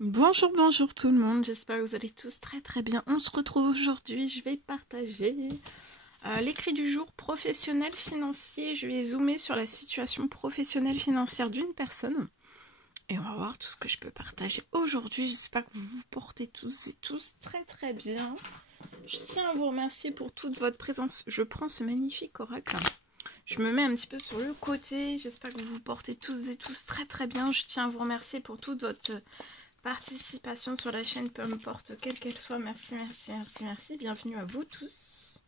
Bonjour, bonjour tout le monde, j'espère que vous allez tous très bien. On se retrouve aujourd'hui, je vais partager l'écrit du jour professionnel financier. Je vais zoomer sur la situation professionnelle financière d'une personne. Et on va voir tout ce que je peux partager aujourd'hui. J'espère que vous vous portez tous et tous très bien. Je tiens à vous remercier pour toute votre présence. Je prends ce magnifique oracle. Je me mets un petit peu sur le côté. J'espère que vous vous portez tous et tous très bien. Je tiens à vous remercier pour toute votre participation sur la chaîne, peu importe quelle qu'elle soit. Merci. Bienvenue à vous tous.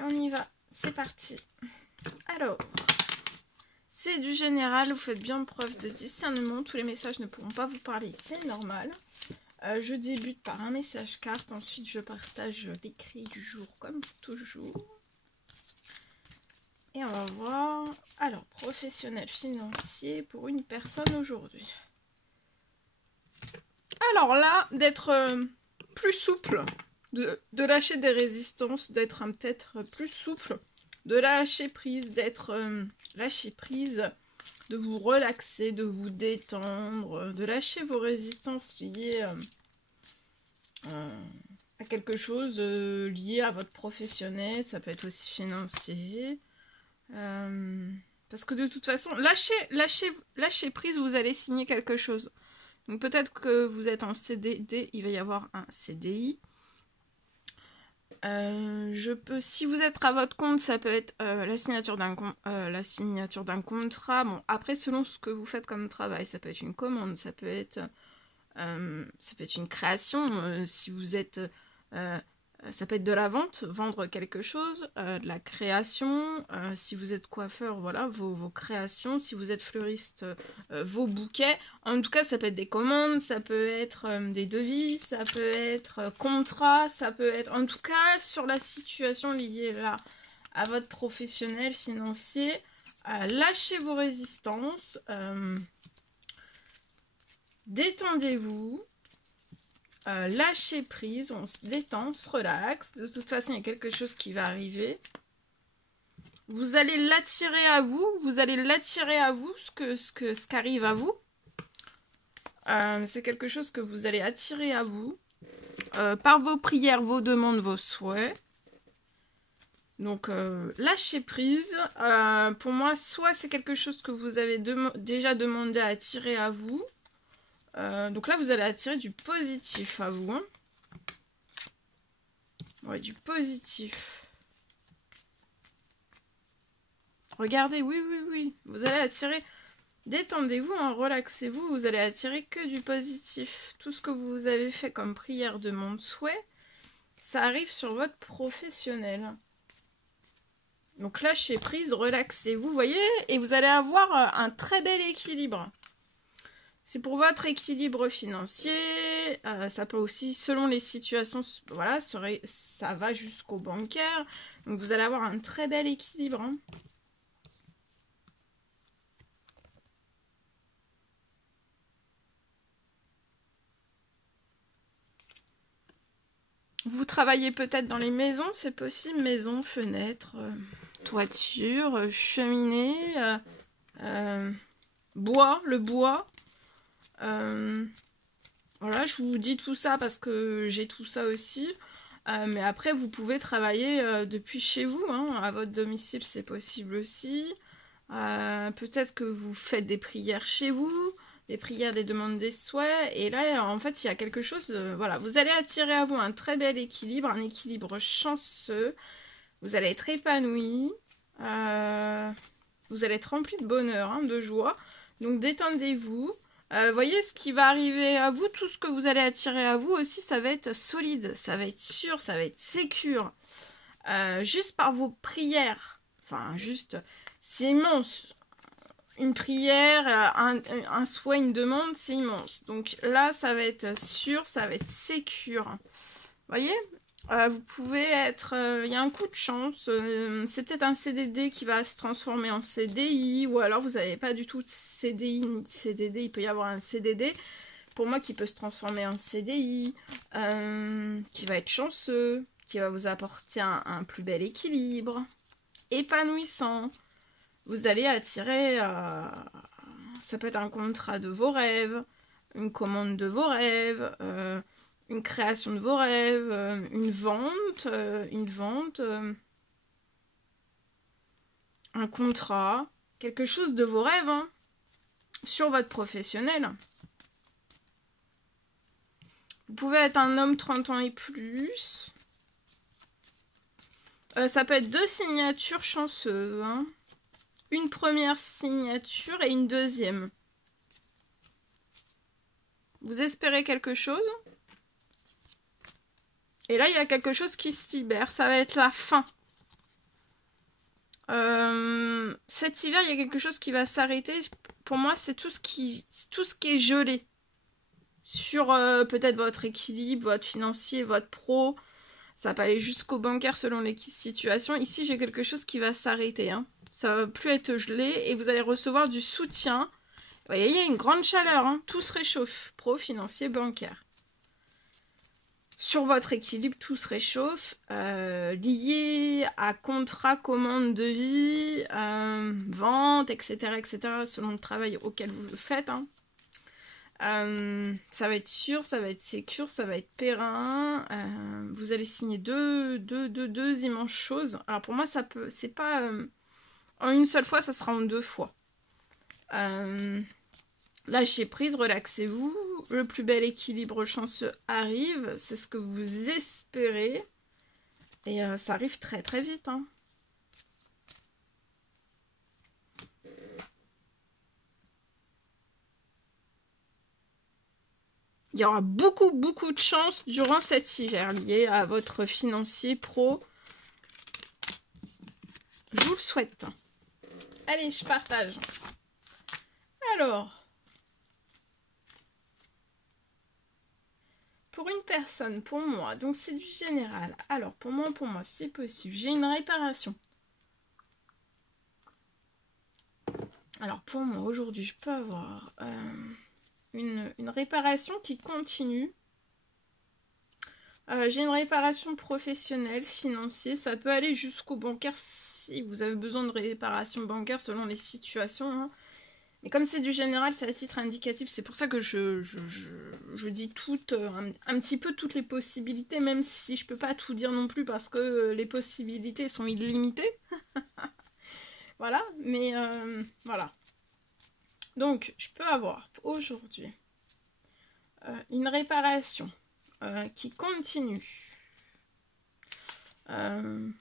On y va, c'est parti. Alors, c'est du général, vous faites bien preuve de discernement. Tous les messages ne pourront pas vous parler, c'est normal. Je débute par un message carte, ensuite je partage l'écrit du jour comme toujours. Et on va voir, alors, professionnel financier pour une personne aujourd'hui. Alors là, d'être plus souple, de lâcher des résistances, d'être peut-être plus souple, de lâcher prise, d'être lâcher prise, de vous relaxer, de vous détendre, de lâcher vos résistances liées à quelque chose lié à votre professionnel, ça peut être aussi financier. Parce que de toute façon, lâcher prise, vous allez signer quelque chose. Donc peut-être que vous êtes en CDD, il va y avoir un CDI. Si vous êtes à votre compte, ça peut être la signature d'un contrat. Bon, après, selon ce que vous faites comme travail, ça peut être une commande, ça peut être une création. Si vous êtes... ça peut être de la vente, vendre quelque chose, de la création. Si vous êtes coiffeur, voilà, vos créations. Si vous êtes fleuriste, vos bouquets. En tout cas, ça peut être des commandes, ça peut être des devis, ça peut être contrat, ça peut être... En tout cas, sur la situation liée là à votre professionnel financier, lâchez vos résistances, détendez-vous. Lâchez prise, on se détend, on se relaxe. De toute façon, il y a quelque chose qui va arriver. Vous allez l'attirer à vous. Ce qu'arrive à vous. C'est quelque chose que vous allez attirer à vous. Par vos prières, vos demandes, vos souhaits. Donc, lâchez prise. Pour moi, soit c'est quelque chose que vous avez déjà demandé à attirer à vous. Donc là, vous allez attirer du positif à vous. Hein. Ouais, du positif. Regardez, oui. Vous allez attirer... Détendez-vous, hein, relaxez-vous. Vous allez attirer que du positif. Tout ce que vous avez fait comme prière, demande, souhait, ça arrive sur votre professionnel. Donc lâchez prise, relaxez-vous, voyez. Et vous allez avoir un très bel équilibre. C'est pour votre équilibre financier, ça peut aussi, selon les situations, voilà, ça va jusqu'au bancaire. Donc vous allez avoir un très bel équilibre. Hein. Vous travaillez peut-être dans les maisons, c'est possible, maison, fenêtre, toiture, cheminée, bois, le bois. Voilà, je vous dis tout ça parce que j'ai tout ça aussi. Mais après, vous pouvez travailler depuis chez vous. Hein, à votre domicile, c'est possible aussi. Peut-être que vous faites des prières chez vous, des prières, des demandes, des souhaits. Et là, en fait, il y a quelque chose... voilà, vous allez attirer à vous un très bel équilibre, un équilibre chanceux. Vous allez être épanoui. Vous allez être rempli de bonheur, hein, de joie. Donc, détendez-vous. Voyez ce qui va arriver à vous, tout ce que vous allez attirer à vous aussi, ça va être solide, ça va être sûr, ça va être sécure. Juste par vos prières, enfin juste, c'est immense. Une prière, un souhait, une demande, c'est immense. Donc là, ça va être sûr, ça va être sécure. Voyez, vous pouvez être... Il y a un coup de chance. C'est peut-être un CDD qui va se transformer en CDI. Ou alors vous n'avez pas du tout de CDI ni de CDD. Il peut y avoir un CDD. Pour moi, qui peut se transformer en CDI. Qui va être chanceux. Qui va vous apporter un plus bel équilibre. Épanouissant. Vous allez attirer... ça peut être un contrat de vos rêves. une commande de vos rêves, une création de vos rêves, une vente, un contrat, quelque chose de vos rêves, hein, sur votre professionnel. Vous pouvez être un homme 30 ans et plus. Ça peut être 2 signatures chanceuses, hein. Une première signature et une deuxième. Vous espérez quelque chose. Et là, il y a quelque chose qui se libère. Ça va être la fin. Cet hiver, il y a quelque chose qui va s'arrêter. Pour moi, c'est tout ce qui est gelé. Sur peut-être votre équilibre, votre financier, votre pro. Ça peut aller jusqu'au bancaire selon les situations. Ici, j'ai quelque chose qui va s'arrêter, hein. Ça va plus être gelé et vous allez recevoir du soutien. Vous voyez, il y a une grande chaleur, hein. Tout se réchauffe. Pro, financier, bancaire. Sur votre équilibre, tout se réchauffe. Lié à contrat, commande de vie, vente, etc., etc., selon le travail auquel vous le faites, hein. Ça va être sûr, ça va être sécure, ça va être périn. Vous allez signer deux immenses choses. Alors pour moi, c'est pas en une seule fois, ça sera en 2 fois. Lâchez prise, relaxez-vous. Le plus bel équilibre chanceux arrive. C'est ce que vous espérez. Et ça arrive très très vite, hein. Il y aura beaucoup de chance durant cet hiver lié à votre financier pro. Je vous le souhaite. Allez, je partage. Alors, pour une personne, pour moi, donc c'est du général. Alors, pour moi, c'est possible. J'ai une réparation. Alors, pour moi, aujourd'hui, je peux avoir une réparation qui continue. J'ai une réparation professionnelle, financière. Ça peut aller jusqu'au bancaire si vous avez besoin de réparation bancaire selon les situations, hein. Mais comme c'est du général, c'est à titre indicatif. C'est pour ça que je dis un petit peu toutes les possibilités, même si je peux pas tout dire non plus parce que les possibilités sont illimitées. Voilà, mais voilà. Donc, je peux avoir aujourd'hui une réparation qui continue. Une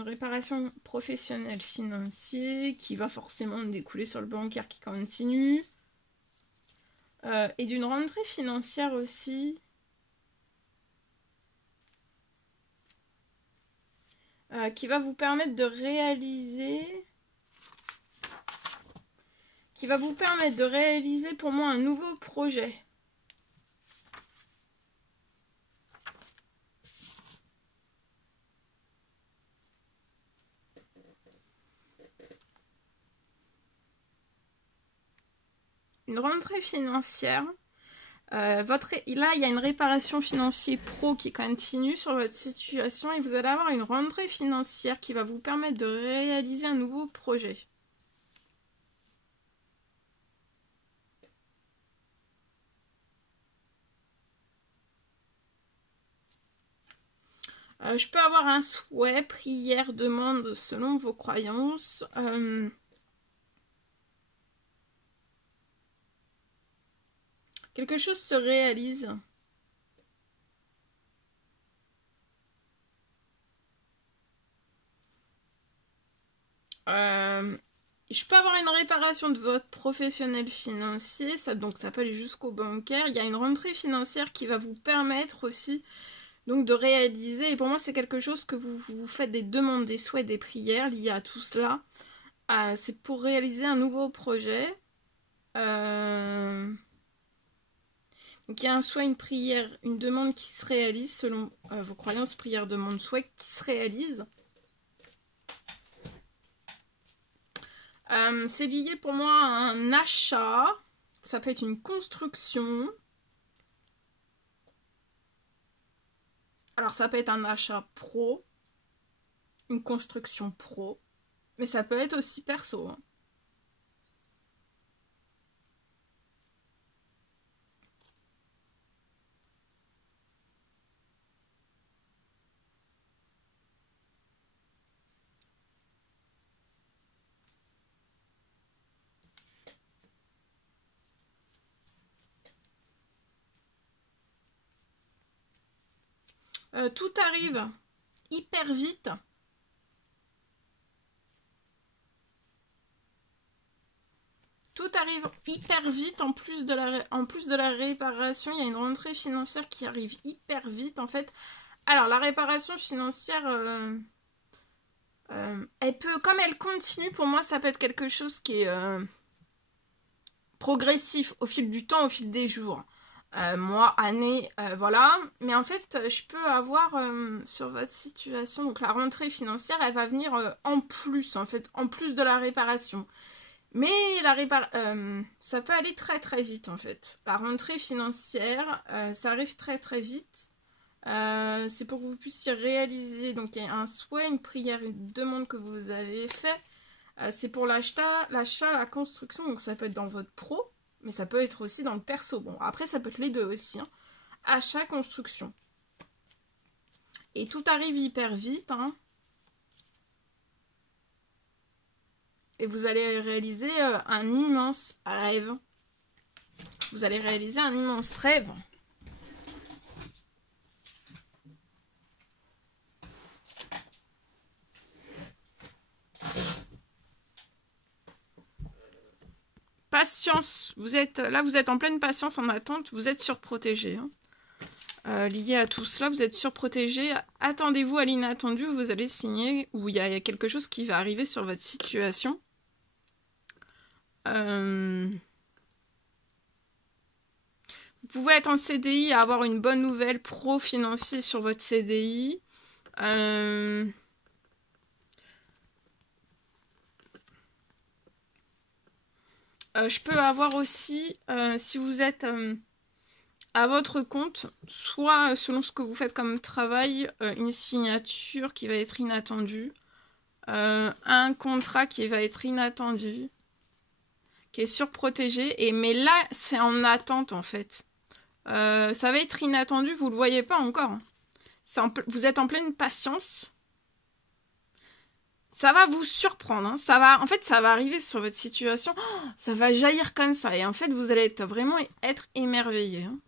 réparation professionnelle financière qui va forcément découler sur le bancaire qui continue. Et d'une rentrée financière aussi. Qui va vous permettre de réaliser... Qui va vous permettre de réaliser pour moi un nouveau projet. Une rentrée financière. Là, il y a une réparation financière pro qui continue sur votre situation et vous allez avoir une rentrée financière qui va vous permettre de réaliser un nouveau projet. Je peux avoir un souhait, prière, demande selon vos croyances. Quelque chose se réalise. Je peux avoir une réparation de votre professionnel financier, donc ça peut aller jusqu'au bancaire. Il y a une rentrée financière qui va vous permettre aussi donc de réaliser. Et pour moi, c'est quelque chose que vous faites des demandes, des souhaits, des prières liées à tout cela. C'est pour réaliser un nouveau projet. Donc il y a un souhait, une prière, une demande qui se réalise selon vos croyances, prière, demande, souhait qui se réalise. C'est lié pour moi à un achat. Ça peut être une construction. Alors ça peut être un achat pro, une construction pro, mais ça peut être aussi perso, hein. Tout arrive hyper vite. Tout arrive hyper vite. En plus de la réparation, il y a une rentrée financière qui arrive hyper vite en fait. Alors la réparation financière, elle peut, comme elle continue, pour moi ça peut être quelque chose qui est progressif au fil du temps, au fil des jours. Mois, années, voilà. Mais en fait, je peux avoir sur votre situation, donc la rentrée financière, elle va venir en plus, en fait, en plus de la réparation. Mais ça peut aller très très vite, en fait. La rentrée financière, ça arrive très très vite. C'est pour que vous puissiez réaliser, donc il y a un souhait, une prière, une demande que vous avez fait. C'est pour l'achat, la construction, donc ça peut être dans votre pro. Mais ça peut être aussi dans le perso. Bon, après, ça peut être les deux aussi. Hein. Achat, construction. Et tout arrive hyper vite. Hein. Et vous allez réaliser un immense rêve. Vous allez réaliser un immense rêve. Patience, vous êtes en pleine patience, en attente, vous êtes surprotégé. Hein. Lié à tout cela, vous êtes surprotégé. Attendez-vous à l'inattendu, vous allez signer, ou il y a quelque chose qui va arriver sur votre situation. Vous pouvez être en CDI et avoir une bonne nouvelle pro-financier sur votre CDI. Je peux avoir aussi, si vous êtes à votre compte, soit selon ce que vous faites comme travail, une signature qui va être inattendue, un contrat qui va être inattendu, qui est surprotégé, mais là, c'est en attente en fait. Ça va être inattendu, vous ne le voyez pas encore. Vous êtes en pleine patience. Ça va vous surprendre, hein. Ça va arriver sur votre situation, ça va jaillir comme ça, et en fait, vous allez vraiment être émerveillé. Hein.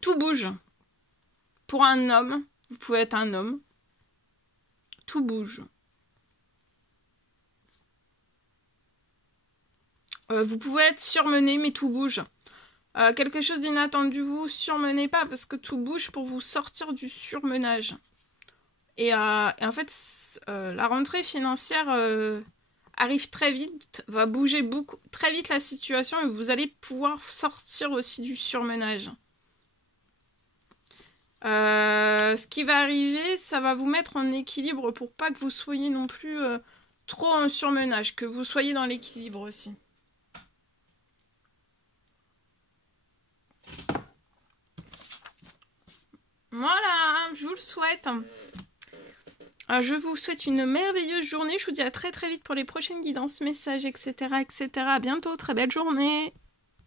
Tout bouge. Pour un homme, vous pouvez être un homme, tout bouge. Vous pouvez être surmené, mais tout bouge. Quelque chose d'inattendu, vous surmenez pas, parce que tout bouge pour vous sortir du surmenage. Et en fait, la rentrée financière arrive très vite, va bouger très vite la situation et vous allez pouvoir sortir aussi du surmenage. Ce qui va arriver, ça va vous mettre en équilibre pour pas que vous soyez non plus trop en surmenage, que vous soyez dans l'équilibre aussi. Voilà, je vous le souhaite. Je vous souhaite une merveilleuse journée. Je vous dis à très très vite pour les prochaines guidances, messages, etc. etc. À bientôt, très belle journée.